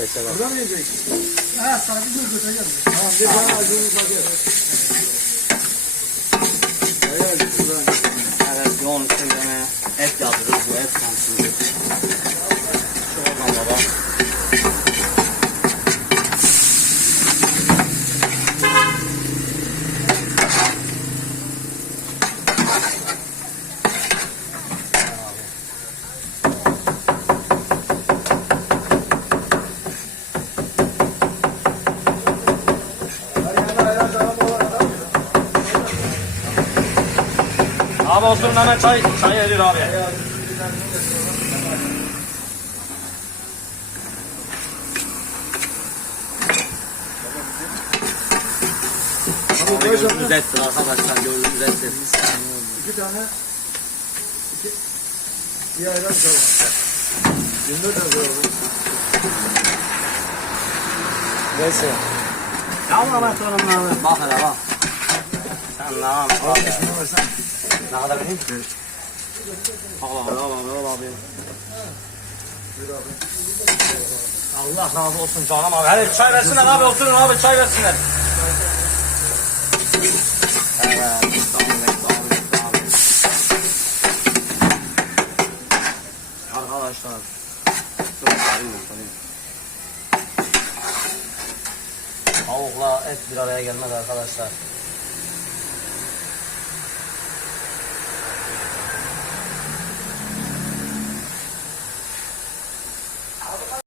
Beşer abi. Burada mı yiyecek? Ha sana bir dur götüreceğim. Tamam bir tane acımız bakıyor. Hayal şuradan. Evet yoğun üstüne et yağdırırız bu et sansın. Abi oturun hemen çay, çay veriyor abi. Abi sana. ettir arkadaşlar gördüğünüz ettir. İki tane. iki. Bir ayran çalın. Günde de böyle. Neyse. Yavrum ben sorunlarını. Bak hele bak. Yap? Abi. Ne kadar vereyim? Al abi al abi al abi. Allah razı olsun canım abi. Hadi çay versinler abi oturun abi çay versinler. Evet. Arkadaşlar. Çok sarayım sarayım. Tavukla et bir araya gelmez arkadaşlar.